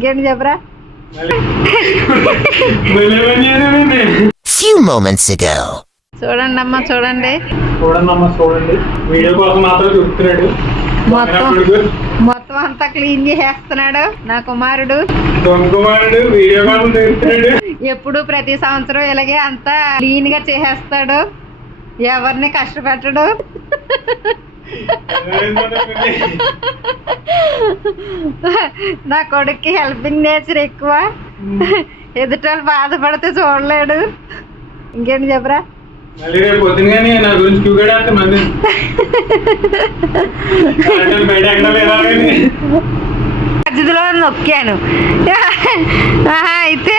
ఇంకేంటి చెప్పరా? Few moments ago. చూడండి అమ్మా, చూడండి వీడియో కోసం మాత్రం చూస్తున్నాడు. మొత్తం అంతా క్లీన్ చేసేస్తున్నాడు నా కుమారుడు. వీడియో కోసం చూస్తున్నాడు. ఎప్పుడు ప్రతి సంవత్సరం ఇలాగే అంతా క్లీన్ గా చేసేస్తాడు, ఎవరిని కష్టపెట్టడు. నా కొడుక్కి హెల్పింగ్ నేచర్ ఎక్కువ, ఎదుటోళ్ళు బాధపడితే చూడలేడు. ఇంకేంటి చెప్పరా? మళ్ళీ రేపు పొద్దునగానే నా గురించి చూడాలి మంది బయట ఎక్కడ లేదా మధ్యలో నొక్కాను. అయితే